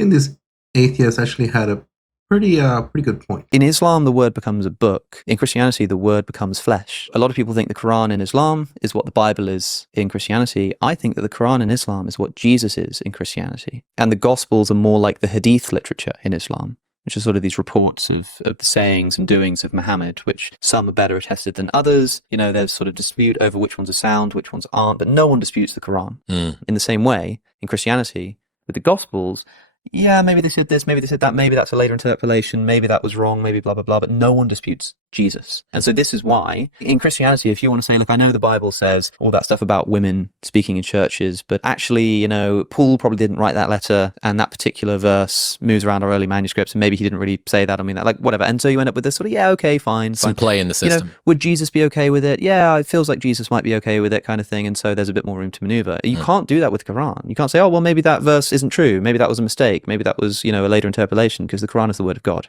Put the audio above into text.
think this atheist actually had a pretty good point. In Islam, the word becomes a book. In Christianity, the word becomes flesh. A lot of people think the Quran in Islam is what the Bible is in Christianity. I think that the Quran in Islam is what Jesus is in Christianity. And the Gospels are more like the Hadith literature in Islam, which are sort of these reports of the sayings and doings of Muhammad, which some are better attested than others. You know, there's sort of dispute over which ones are sound, which ones aren't, but no one disputes the Quran. In the same way, in Christianity, with the Gospels, yeah, maybe they said this, maybe they said that, maybe that's a later interpolation, maybe that was wrong, maybe blah, blah, blah, but no one disputes Jesus. And so this is why, in Christianity, if you want to say, look, I know the Bible says all that stuff about women speaking in churches, but actually, you know, Paul probably didn't write that letter, and that particular verse moves around our early manuscripts, and maybe he didn't really say that, I mean, that, like, whatever. And so you end up with this sort of, yeah, okay, fine. Some play in the system. You know, would Jesus be okay with it? Yeah, it feels like Jesus might be okay with it, kind of thing, and so there's a bit more room to maneuver. You can't do that with the Quran. You can't say, oh, well, maybe that verse isn't true, maybe that was a mistake, maybe that was, you know, a later interpolation, because the Quran is the word of God.